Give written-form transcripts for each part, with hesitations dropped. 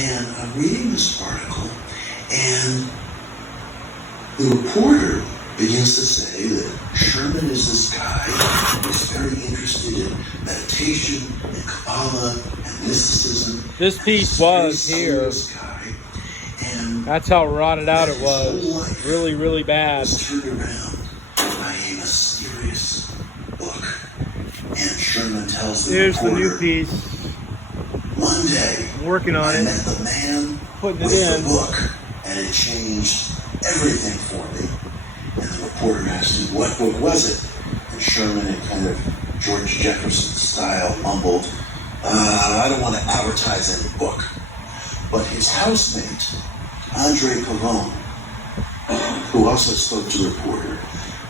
And I'm reading this article, and the reporter begins to say that Sherman is this guy who's very interested in meditation and Kabbalah and mysticism. This piece was here. Guy, and that's how rotted out it was. Really, really bad. Turned around by a mysterious book. And Sherman tells the Here's reporter, the new piece. one day, I'm working on I it. met the man Putting with it in. the book, and it changed everything for me. And the reporter asked him, what book was it? And Sherman, in kind of George Jefferson style, mumbled, I don't want to advertise any book. But his housemate, Andre Pavone, who also spoke to the reporter,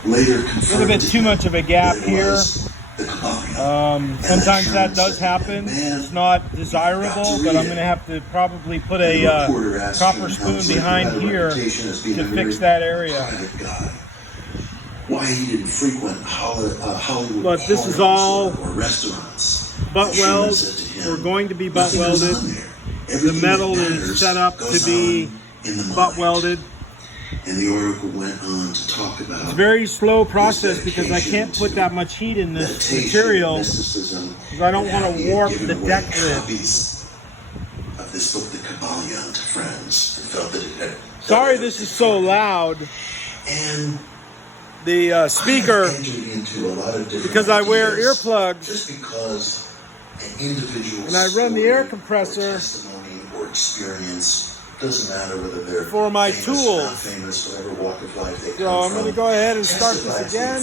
later confirmed A little bit too much of a gap here. Sometimes that does happen. It's not desirable, but I'm going to have to probably put a copper spoon behind here to fix that area. Why he didn't frequent Hollywood but this is all or restaurants. butt weld. We're going to be butt welded. The metal is set up to be butt welded. And the oracle went on to talk about it's a very slow process because I can't put that much heat in this material because I don't want to warp the Decklid. Of this book, The Kabbalion, to friends, and felt that it had. Sorry, this is so loud. And the speaker, because I wear earplugs, just because an individual and I run the air compressor testimony or experience. Doesn't matter whether they're for my famous, tools. not famous, whatever walk of life they So I'm going to go ahead and start this again.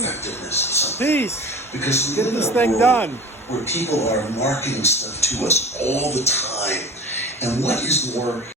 Peace. Because get this thing done. Where people are marketing stuff to us all the time, and what is more